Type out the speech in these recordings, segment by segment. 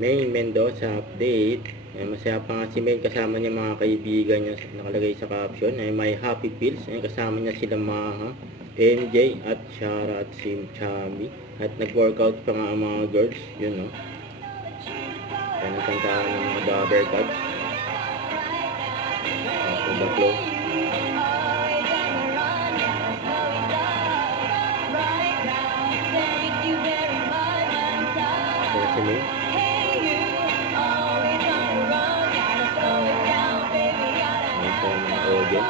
May Mendoza update. Masaya pa nga si May kasama niya mga kaibigan niya, nakalagay sa caption. May happy pills. Kasama niya sila Maha, MJ at Shara at Sim Chami. At nag-workout pa nga ang mga girls. Yun, no? Kaya nagkantaan ng mga Dabber Cats. Baklo. Kaya si May. Audience.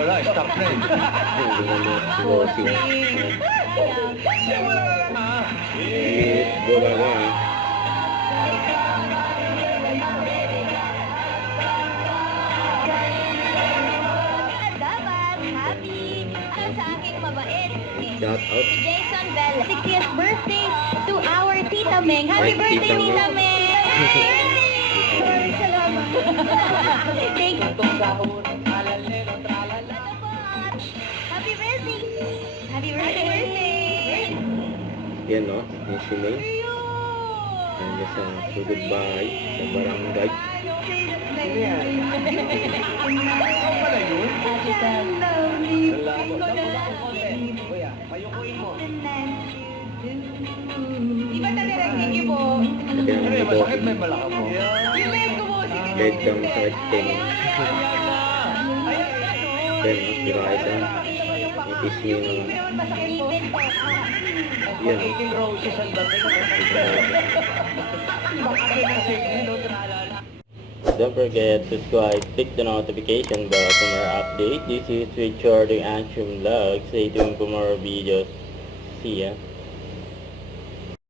Alright, stop playing. Bola lang. Shout out. Jason Bell, 60th birthday to our Tita Meng. Happy birthday, Tita Meng! Salamat. Thank you. Happy birthday! Happy birthday! Yan, no? Yan si May. Yan sa sugod bahay sa barangay. Di ba talagang mo? Kaya naman Bakit may malaka mo? Yung may kumusik. dead down sa head. Then, tira ito. Itis niyo naman. Yan. 18 roses ang dating. Don't forget to subscribe, click the notification bell for more updates. This is Richard the Action Vlog. Stay tuned for more videos. See ya.